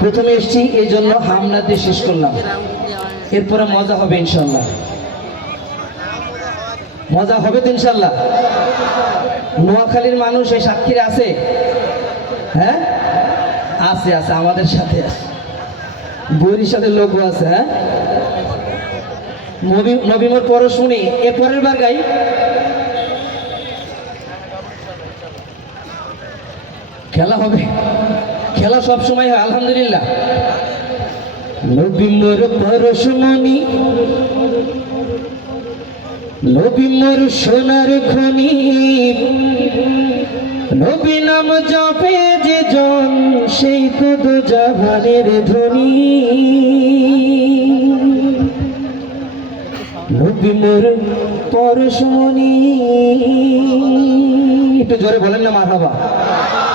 প্রথমে এসছি এই জন্য হামলা দিয়ে শেষ করলাম। এরপরে মজা হবে ইনশাল্লাহ মজা হবে তো ইনশাল্লাহ নোয়াখালীর মানুষ এই সাক্ষীরা আছে? হ্যাঁ? আছে আছে, আমাদের সাথে আছে। বরিশালের লোকও আছে হ্যাঁ? নবী, নবীমর পরও শুনি, এ পরের বার গাই। খেলা হবে। খেলা সব সময় হয়, আলহামদুলিল্লাহ। নবীমর পরশমণি নবীমর সোনার খনি, নবী নাম জপে যে জন, সেই তো দো জাহানের ধ্বনি নবী মোর পরশমণি একটু জোরে বলেন না মার হাবা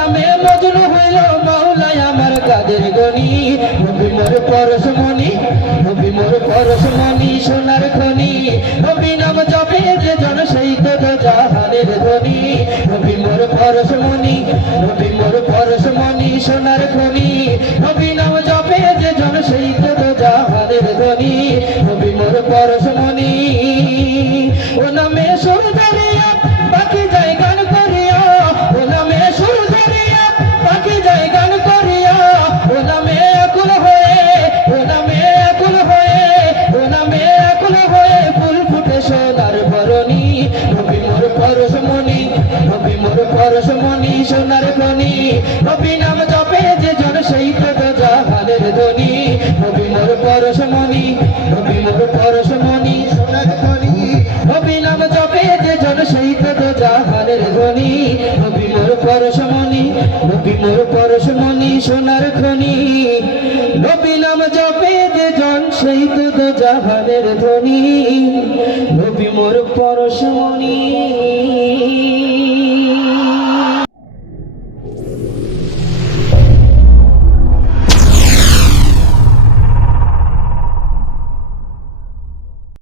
নামে মজনু হইল মাওলাই আমার কাদের গনি। নবী মোর পরশমণি নবী মোর পরশমণি সোনার খনি। নবী নাম জপে যে জন সেই তো জাহানের ধ্বনি নবী মোর পরশমণি নবী মোর পরশমণি সোনার খনি। নবী নাম জপে যে জন সেই তো জাহানের ধ্বনি নবী মোর পরশমণি পরশমণি সোনার খনি। নবী নাম জপে যে জন সেই তো জাহানের ধ্বনি নবী মোর পরশমণি নবী মোর পরশমণি সোনার খনি। নবী নাম জপে যে জন সেই তো জাহানের ধ্বনি নবী মোর পরশমণি নবী মোর পরশমণি সোনার খনি। নবী নাম জপে যে জন সেই তো জাহানের ধ্বনি নবী মোর পরশমণি